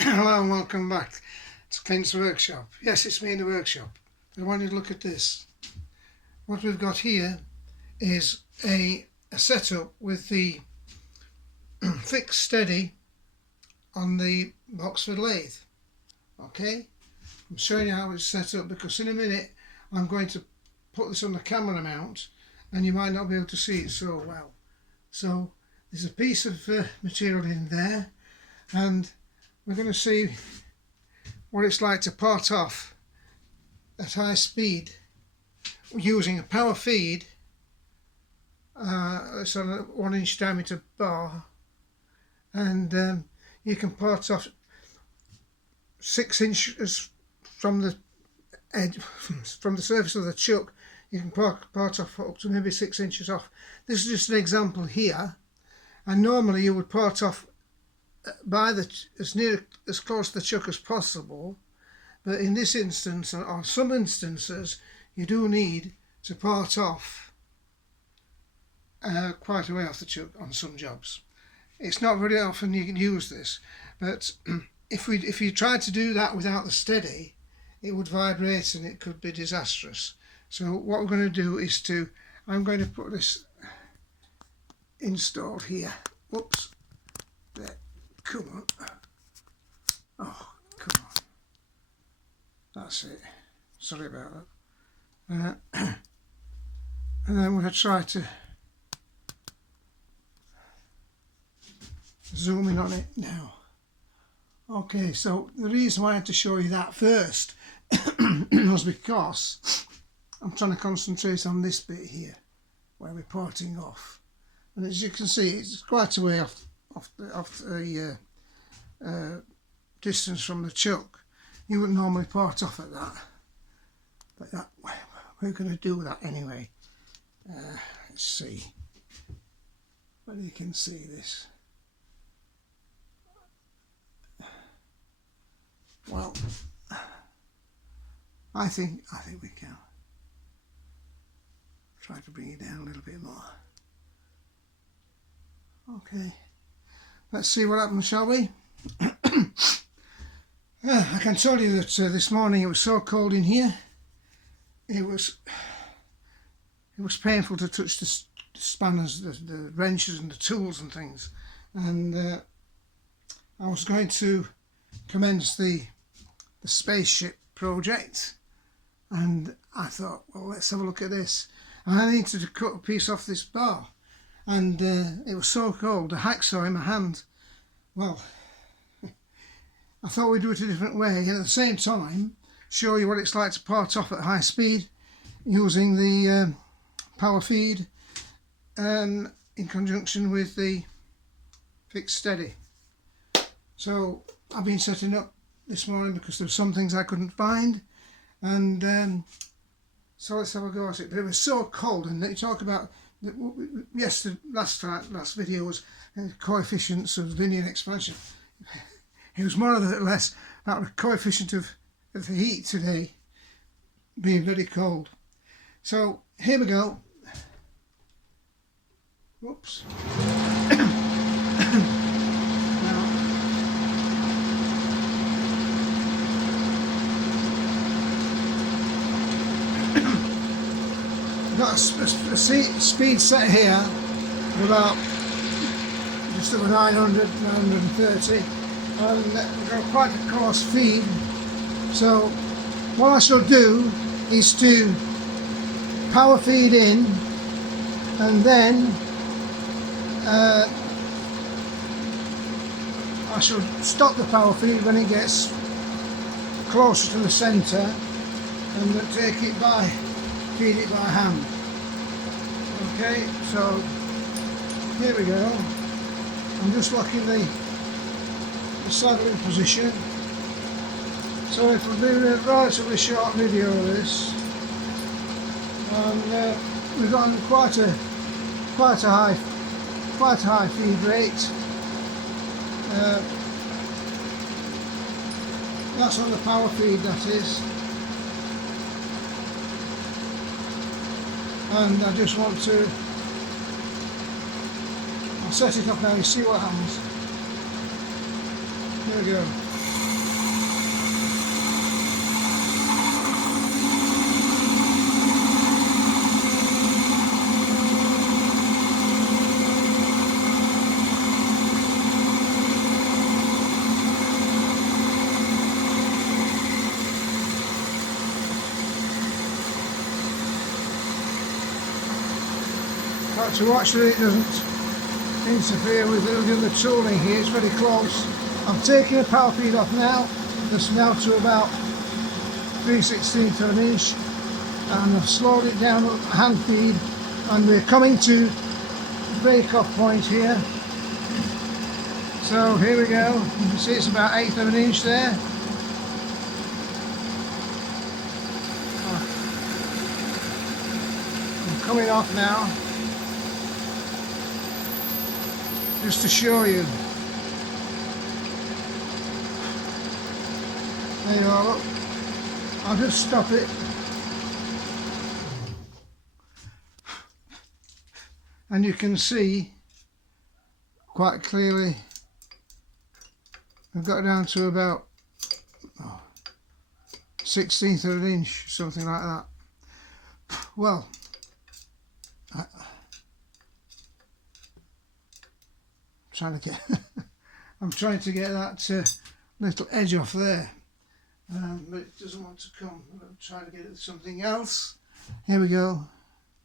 Hello and welcome back to Clint's workshop. Yes, it's me in the workshop. I want you to look at this. What we've got here is a setup with the fixed steady on the Oxford lathe. Okay, I'm showing you how it's set up because in a minute I'm going to put this on the camera mount and you might not be able to see it so well. So there's a piece of material in there and we're going to see what it's like to part off at high speed using a power feed. It's on a 1-inch diameter bar, and you can part off 6 inches from the edge, from the surface of the chuck. You can part off up to maybe 6 inches off. This is just an example here, and normally you would part off by as close to the chuck as possible, but in this instance or some instances you do need to part off quite a way off the chuck on some jobs. It's not very often you can use this, but if you tried to do that without the steady, it would vibrate and it could be disastrous. So what we're going to do is I'm going to put this installed here. Whoops. There. Come on. Oh, come on. That's it. Sorry about that. And then we'll try to zoom in on it now. Okay, so the reason why I had to show you that first was because I'm trying to concentrate on this bit here where we're parting off. And as you can see, it's quite a way off the distance from the chuck. You wouldn't normally part off at that, but we're going to do that anyway. Let's see whether you can see this. Well, I think we can. Try to bring it down a little bit more. Okay, let's see what happens, shall we? I can tell you that this morning it was so cold in here. It was painful to touch the spanners, the wrenches and the tools and things. And I was going to commence the spaceship project, and I thought, well, let's have a look at this. And I needed to cut a piece off this bar, and it was so cold, a hacksaw in my hand. Well, I thought we'd do it a different way, and at the same time show you what it's like to part off at high speed using the power feed in conjunction with the fixed steady. So I've been setting up this morning because there were some things I couldn't find, and so let's have a go at it. But it was so cold, and you talk about last video was coefficients of linear expansion. It was more or less about the coefficient of the heat today being very cold. So here we go. Whoops. Got a speed set here of about just over 900, 930, and we've got quite a coarse feed. So what I shall do is to power feed in, and then I shall stop the power feed when it gets closer to the centre, and feed it by hand. Okay, so here we go. I'm just locking the saddle in position. So it will be a relatively short video of this, and we've got quite a high feed rate. That's on the power feed, that is. And I just want to, I'll set it up now and see what happens. Here we go. got to watch that it doesn't interfere with the other tooling here. It's very close. I'm taking the power feed off now. It's now to about 3/16 of an inch, and I've slowed it down at hand feed, and we're coming to the break-off point here. So here we go. You can see it's about 1/8 of an inch there. I'm coming off now, just to show you. There you are, look. I'll just stop it. And you can see quite clearly I've got down to about 1/16 of an inch, something like that. Well, I'm trying to get that little edge off there. But it doesn't want to come. I'm trying to get it to something else. Here we go.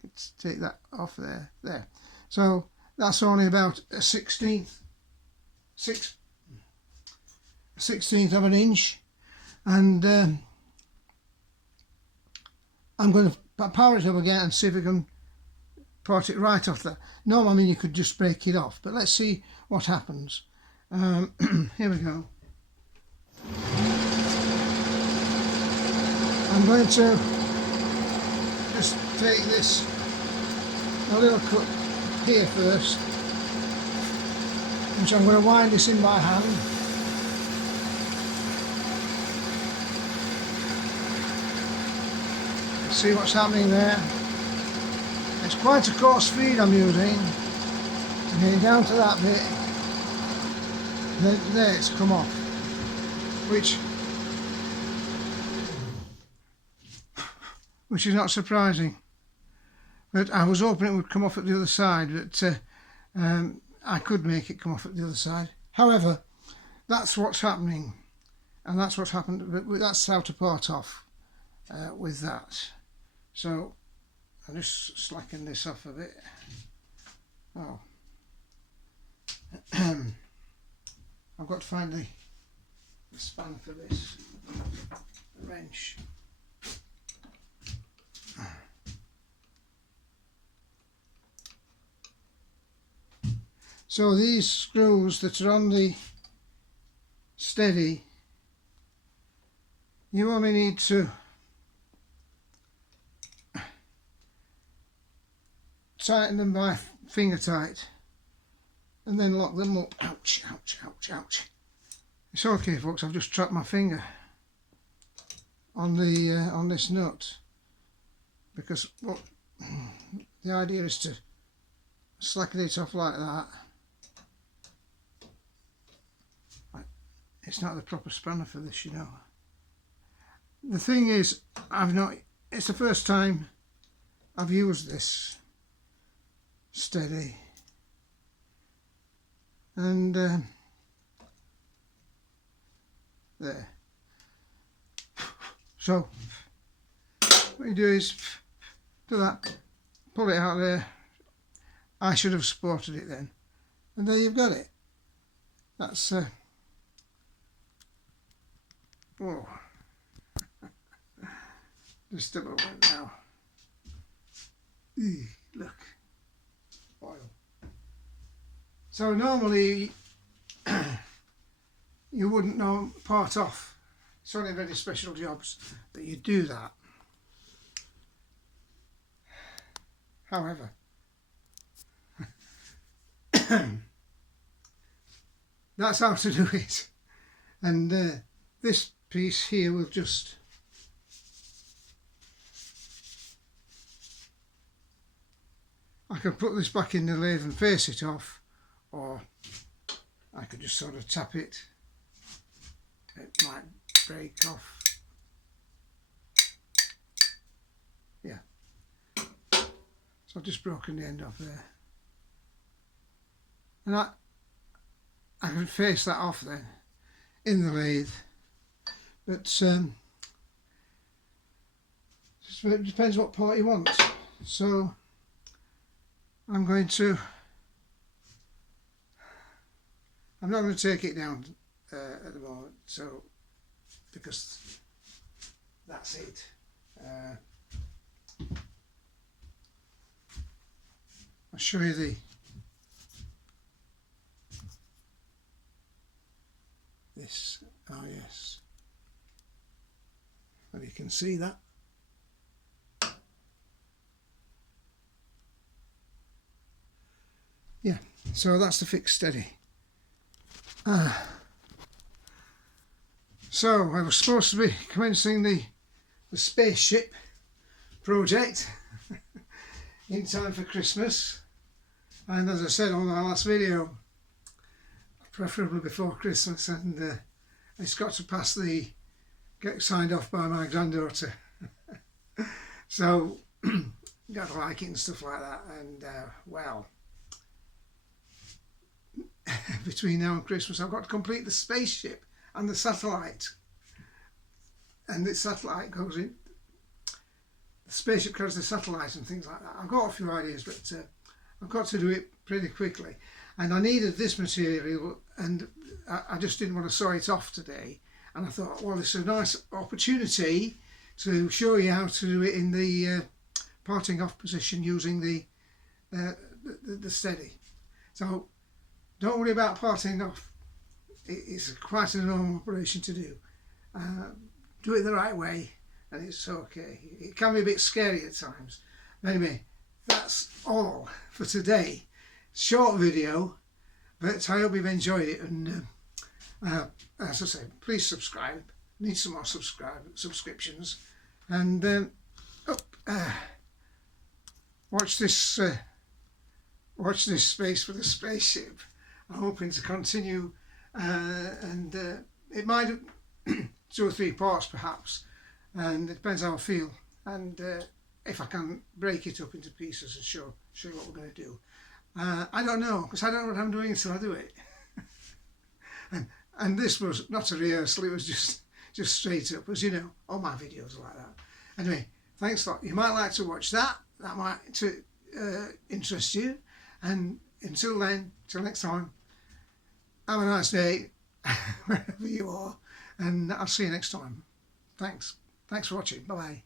Let's take that off there. There. So that's only about a 16th of an inch, and I'm going to power it up again and see if we can part it right off there. No, I mean you could just break it off, but let's see what happens. Here we go. I'm going to just take this a little cut here first, which I'm going to wind this in my hand. See what's happening there. It's quite a coarse feed I'm using. Getting down to that bit. There it's come off, which is not surprising, but I was hoping it would come off at the other side, but I could make it come off at the other side. However, that's what's happening, and that's what's happened, but that's how to part off with that. So I'll just slacken this off a bit. Oh, I've got to find the span for this, the wrench. So these screws that are on the steady, you only need to tighten them by finger tight and then lock them up. Ouch, ouch, ouch, ouch. It's okay folks, I've just trapped my finger on the on this nut, because what the idea is to slacken it off like that. It's not the proper spanner for this, you know. The thing is, it's the first time I've used this steady, and there. So what you do is do that, pull it out there. I should have supported it then, and there you've got it. That's oh, just about went now. Eey, look, oil. So normally you wouldn't know part off. It's only very special jobs that you do that. However, that's how to do it. And this piece here will just I could put this back in the lathe and face it off, or I could just sort of tap it. It might break off. Yeah. So I've just broken the end off there. And I can face that off then in the lathe. But it depends what part you want. So I'm not going to take it down at the moment, so because that's it. I'll show you this. Oh yes, well, you can see that. Yeah, so that's the fixed steady. So I was supposed to be commencing the spaceship project in time for Christmas, and as I said on my last video, preferably before Christmas, and it's got to get signed off by my granddaughter. So got to like it and stuff like that, and well, between now and Christmas I've got to complete the spaceship and the satellite, and the satellite goes in, the spaceship carries the satellite and things like that. I've got a few ideas, but I've got to do it pretty quickly, and I needed this material, and I just didn't want to saw it off today, and I thought, well, this is a nice opportunity to show you how to do it in the parting off position using the steady. So don't worry about parting off. It's quite a normal operation to do. Do it the right way and it's okay. It can be a bit scary at times. But anyway, that's all for today. Short video, but I hope you've enjoyed it, and as I say, please subscribe. Need some more subscriptions, and watch this space for the spaceship. I'm hoping to continue, and it might have 2 or 3 parts perhaps, and it depends how I feel, and if I can break it up into pieces and show what we're going to do. I don't know, because I don't know what I'm doing until I do it. and this was not a rehearsal, it was just straight up, as you know, all my videos are like that. Anyway, thanks a lot. You might like to watch that might interest you, and until then, till next time, have a nice day wherever you are, and I'll see you next time. Thanks for watching. Bye bye.